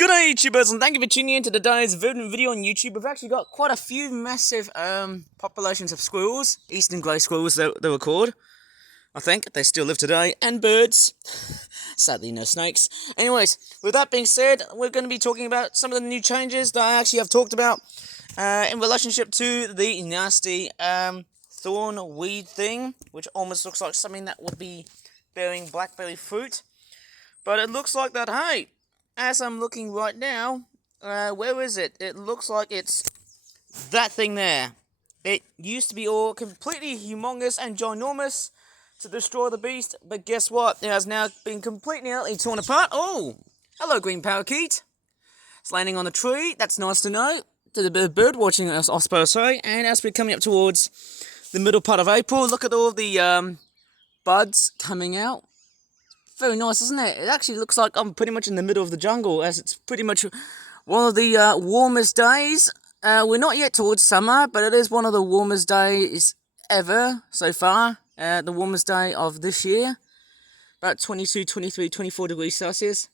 G'day YouTubers, and thank you for tuning in to today's video on YouTube. We've actually got quite a few massive populations of squirrels, eastern grey squirrels they were called. I think they still live today, and birds. Sadly no snakes. Anyways, with that being said, we're going to be talking about some of the new changes that I actually have talked about in relationship to the nasty thorn weed thing, which almost looks like something that would be bearing blackberry fruit. But it looks like that, hey, as I'm looking right now, where is it? It looks like it's that thing there. It used to be all completely humongous and ginormous to destroy the beast, but guess what? It has now been completely utterly torn apart. Oh, hello, green parakeet. It's landing on the tree. That's nice to know. Did a bit of bird watching, I suppose so. And as we're coming up towards the middle part of April, look at all the buds coming out. Very nice, isn't it? It actually looks like I'm pretty much in the middle of the jungle, as it's pretty much one of the warmest days. We're not yet towards summer, but it is one of the warmest days ever so far. The warmest day of this year. About 22, 23, 24 degrees Celsius.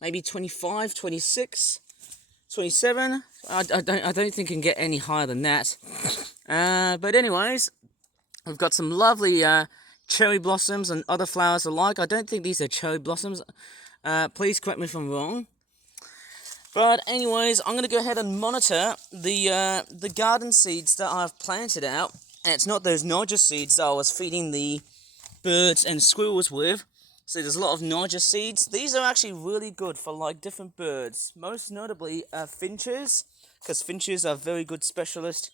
Maybe 25, 26, 27. I don't think it can get any higher than that. But anyways, we've got some lovely cherry blossoms and other flowers alike. I don't think these are cherry blossoms. Please correct me if I'm wrong. But anyways, I'm going to go ahead and monitor the garden seeds that I've planted out. And it's not those Niger seeds that I was feeding the birds and squirrels with. So there's a lot of Niger seeds. These are actually really good for like different birds. Most notably finches, because finches are very good specialist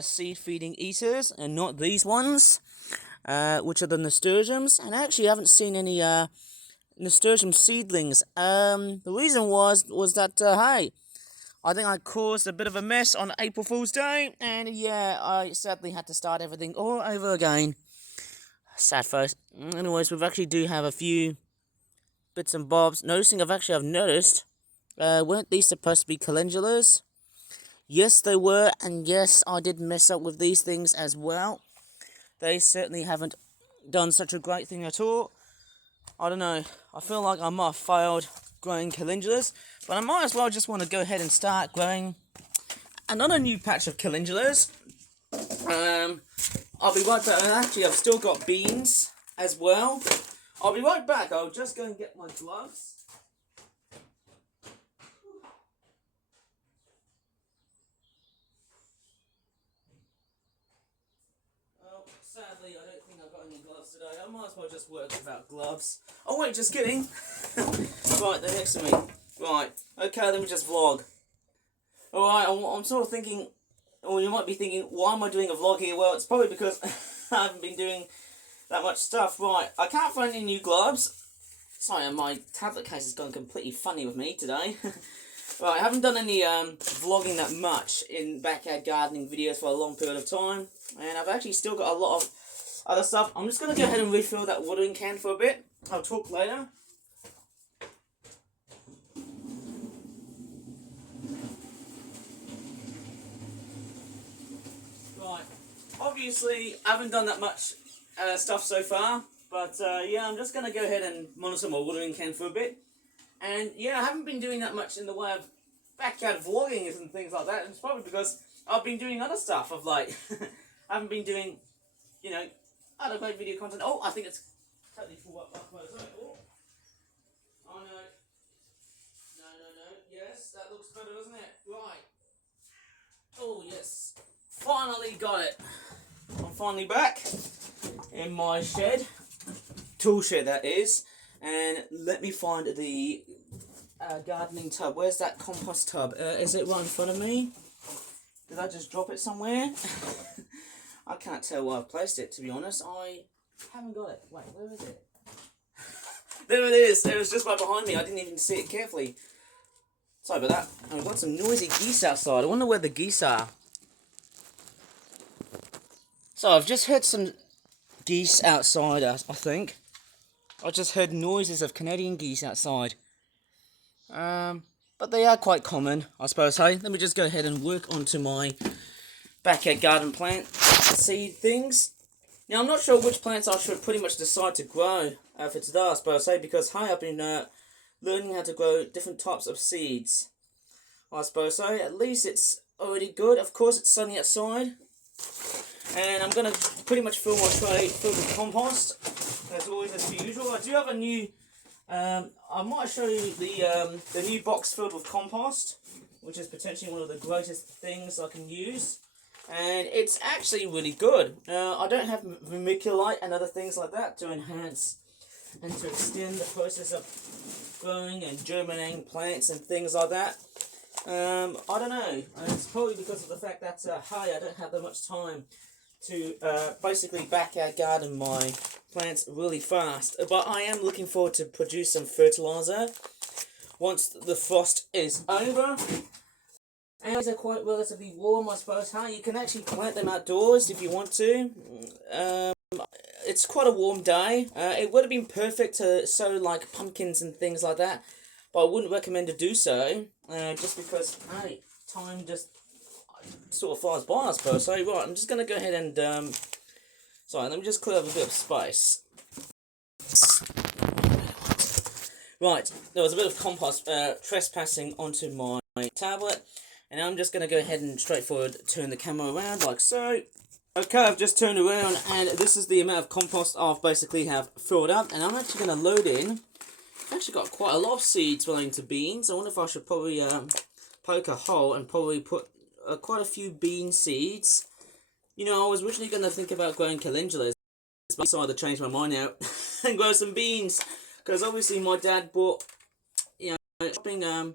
seed feeding eaters, and not these ones. Which are the nasturtiums, and I actually haven't seen any nasturtium seedlings. The reason was that, hey, I think I caused a bit of a mess on April Fool's Day, and yeah, I sadly had to start everything all over again. Sad face. Anyways, we actually do have a few bits and bobs. I've noticed, weren't these supposed to be calendulas? Yes, they were, and yes, I did mess up with these things as well. They certainly haven't done such a great thing at all. I don't know. I feel like I might have failed growing calendulas, but I might as well just want to go ahead and start growing another new patch of calendulas. I'll be right back. Actually, I've still got beans as well. I'll be right back. I'll just go and get my gloves. Sadly, I don't think I've got any gloves today. I might as well just work without gloves. Oh wait, just kidding. Right, they're next to me. Right, okay, let me just vlog. Alright, I'm sort of thinking, or you might be thinking, why am I doing a vlog here? Well, it's probably because I haven't been doing that much stuff. Right, I can't find any new gloves. Sorry, my tablet case has gone completely funny with me today. Right, I haven't done any vlogging that much in backyard gardening videos for a long period of time. And I've actually still got a lot of other stuff. I'm just going to go ahead and refill that watering can for a bit. I'll talk later. Right, obviously I haven't done that much stuff so far. But yeah, I'm just going to go ahead and monitor my watering can for a bit. And yeah, I haven't been doing that much in the way of backyard vlogging and things like that. And it's probably because I've been doing other stuff of like, I haven't been doing, you know, other great video content. Oh, I think it's totally full up. Oh, no. No. Yes, that looks better, doesn't it? Right. Oh, yes. Finally got it. I'm finally back in my shed. Tool shed, that is. And let me find the gardening tub. Where's that compost tub? Is it right in front of me? Did I just drop it somewhere? I can't tell where I've placed it, to be honest. I haven't got it. Wait, where is it? There it is. It was just right behind me. I didn't even see it carefully. Sorry about that. I've got some noisy geese outside. I wonder where the geese are. So I've just heard some geese outside, I think. I just heard noises of Canadian geese outside. But they are quite common, I suppose. Hey, let me just go ahead and work onto my backyard garden plant seed things. Now, I'm not sure which plants I should pretty much decide to grow for today, I suppose. Hey, because hey, I've been learning how to grow different types of seeds. I suppose so. At least it's already good. Of course, it's sunny outside. And I'm going to pretty much fill my tray filled with compost. As always, as per usual. I do have a new... I might show you the new box filled with compost, which is potentially one of the greatest things I can use. And it's actually really good. I don't have vermiculite and other things like that to enhance and to extend the process of growing and germinating plants and things like that. I don't know. It's probably because of the fact that, hey, I don't have that much time to basically backyard garden my plants really fast. But I am looking forward to produce some fertilizer once the frost is over. And these are quite relatively warm, I suppose. Huh? You can actually plant them outdoors if you want to. It's quite a warm day. It would have been perfect to sow like pumpkins and things like that, but I wouldn't recommend to do so. Just because, hey, time just sort of flies by, I suppose. So right, I'm just going to go ahead and sorry, let me just clear up a bit of space. Right, there was a bit of compost trespassing onto my tablet. And I'm just going to go ahead and straightforward turn the camera around like so. Okay, I've just turned around and this is the amount of compost I've basically have filled up. And I'm actually going to load in. I've actually got quite a lot of seeds relating to beans. I wonder if I should probably poke a hole and probably put quite a few bean seeds. You know, I was originally going to think about growing calendulas, but I decided to change my mind now and grow some beans. Because obviously my dad bought, you know,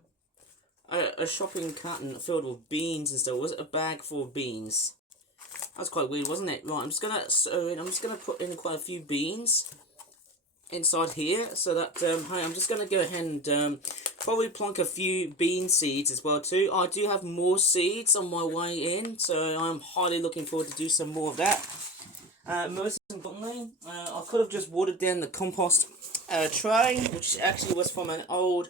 a shopping carton filled with beans and stuff. Was it a bag full of beans? That was quite weird, wasn't it? Right, I'm just gonna put in quite a few beans inside here, so that hey, I'm just gonna go ahead and probably plonk a few bean seeds as well too. I do have more seeds on my way in, so I'm highly looking forward to do some more of that. Most importantly, I could have just watered down the compost tray, which actually was from an old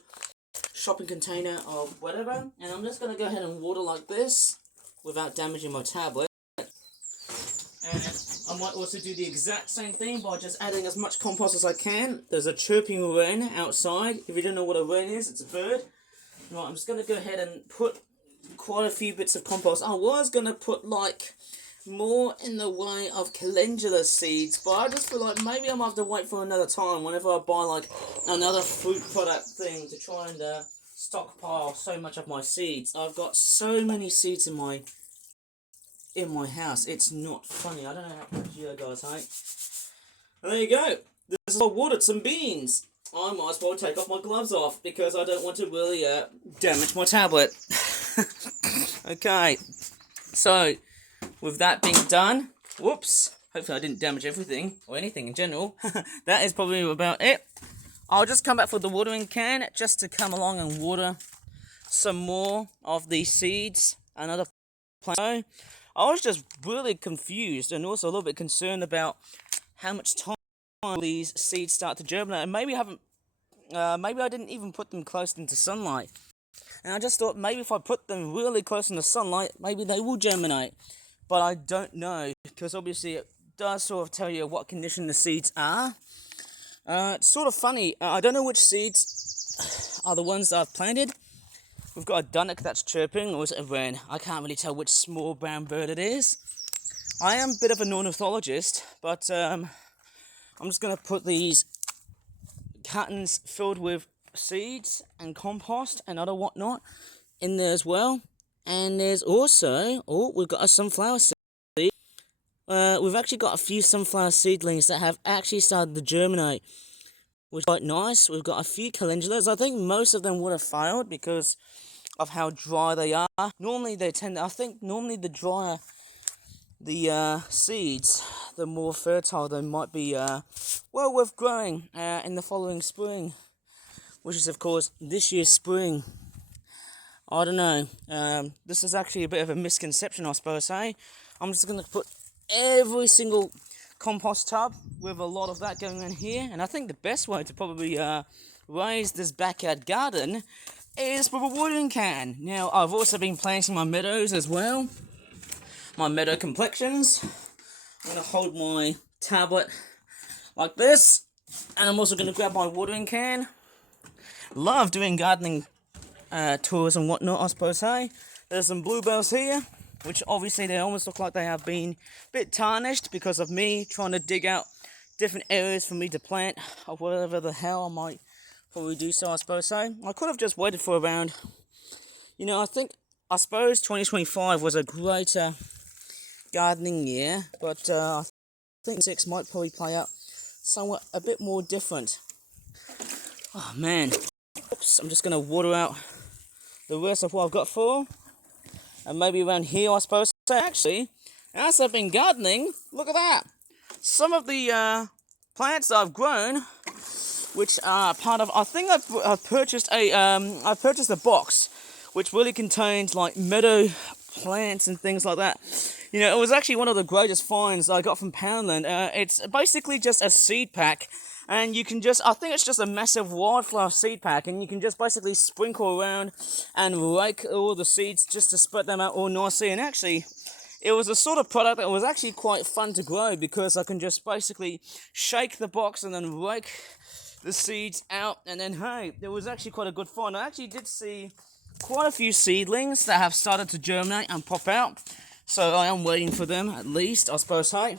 shopping container or whatever, and I'm just going to go ahead and water like this without damaging my tablet. And I might also do the exact same thing by just adding as much compost as I can. There's a chirping wren outside. If you don't know what a wren is, it's a bird. Right, I'm just going to go ahead and put quite a few bits of compost. I was going to put like more in the way of calendula seeds, but I just feel like maybe I'm going to have to wait for another time whenever I buy like another fruit product thing to try and stockpile so much of my seeds. I've got so many seeds in my house, it's not funny. I don't know how much you guys hate. And there you go. This is I watered some beans. I might as well take off my gloves off because I don't want to really damage my tablet. Okay, so with that being done, whoops, hopefully I didn't damage everything, or anything in general. That is probably about it. I'll just come back for the watering can, just to come along and water some more of these seeds, another plant. I was just really confused, and also a little bit concerned about how much time these seeds start to germinate, and maybe I didn't even put them close into sunlight. And I just thought maybe if I put them really close in the sunlight, maybe they will germinate. But I don't know, because obviously it does sort of tell you what condition the seeds are. It's sort of funny. I don't know which seeds are the ones that I've planted. We've got a dunnock that's chirping, or is it a wren? I can't really tell which small brown bird it is. I am a bit of an ornithologist, but I'm just going to put these cartons filled with seeds and compost and other whatnot in there as well. And there's also, oh, we've got a sunflower seed. We've actually got a few sunflower seedlings that have actually started to germinate, which is quite nice. We've got a few calendulas. I think most of them would have failed because of how dry they are. Normally they tend to, I think normally the drier the seeds, the more fertile they might be well worth growing in the following spring, which is of course this year's spring. I don't know, this is actually a bit of a misconception, I suppose, hey? I'm just going to put every single compost tub with a lot of that going in here, and I think the best way to probably raise this backyard garden is with a watering can. Now, I've also been planting my meadows as well, my meadow complexions. I'm going to hold my tablet like this, and I'm also going to grab my watering can. love doing gardening tours and whatnot, I suppose, hey? There's some bluebells here, which obviously they almost look like they have been a bit tarnished because of me trying to dig out different areas for me to plant or whatever the hell I might probably do so, I suppose, so. I could have just waited for around, you know, I suppose 2025 was a greater gardening year, but I think 6 might probably play out somewhat a bit more different. Oh man, oops, I'm just going to water out the rest of what I've got for, and maybe around here, I suppose. So actually, as I've been gardening, look at that. Some of the plants that I've grown, which are part of, I think I've purchased a box which really contains like meadow plants and things like that. You know, it was actually one of the greatest finds I got from Poundland. It's basically just a seed pack, and you can just, I think it's just a massive wildflower seed pack, and you can just basically sprinkle around and rake all the seeds just to spread them out all nicely. And actually, it was a sort of product that was actually quite fun to grow because I can just basically shake the box and then rake the seeds out, and then hey, it was actually quite a good find. I actually did see quite a few seedlings that have started to germinate and pop out, so I am waiting for them at least, I suppose, hey.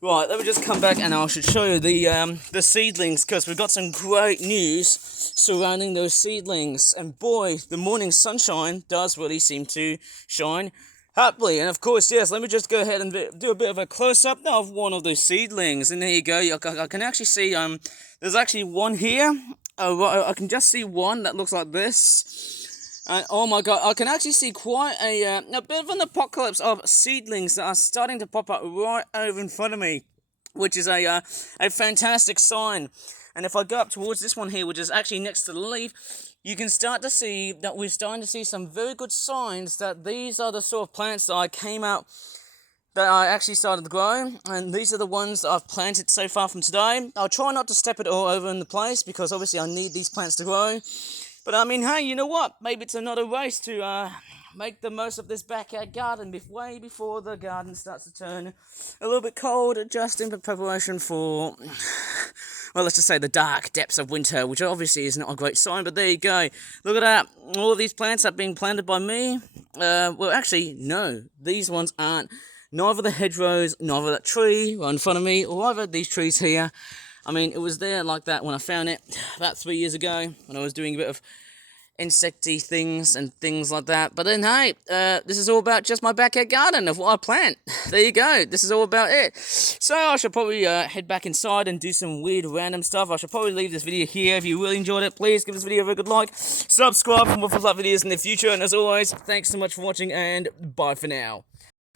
Right, let me just come back and I should show you the seedlings, because we've got some great news surrounding those seedlings, and boy, the morning sunshine does really seem to shine happily. And of course, yes, let me just go ahead and do a bit of a close-up now of one of those seedlings, and there you go. I can actually see there's actually one here. I can just see one that looks like this. And oh my god, I can actually see quite a bit of an apocalypse of seedlings that are starting to pop up right over in front of me, which is a fantastic sign. And if I go up towards this one here, which is actually next to the leaf, you can start to see that we're starting to see some very good signs that these are the sort of plants that I actually started to grow, and these are the ones that I've planted so far from today. I'll try not to step it all over in the place, because obviously I need these plants to grow. But I mean, hey, you know what? Maybe it's another race to make the most of this backyard garden way before the garden starts to turn a little bit cold, just in preparation for, well, let's just say the dark depths of winter, which obviously is not a great sign, but there you go. Look at that. All of these plants have been planted by me. Well, actually, no, these ones aren't. Neither the hedgerows, neither that tree right in front of me, or either these trees here. I mean, it was there like that when I found it about 3 years ago, when I was doing a bit of insecty things and things like that. But then, hey, this is all about just my backyard garden of what I plant. There you go. This is all about it. So I should probably head back inside and do some weird random stuff. I should probably leave this video here. If you really enjoyed it, please give this video a very good like. Subscribe for more videos in the future. And as always, thanks so much for watching, and bye for now.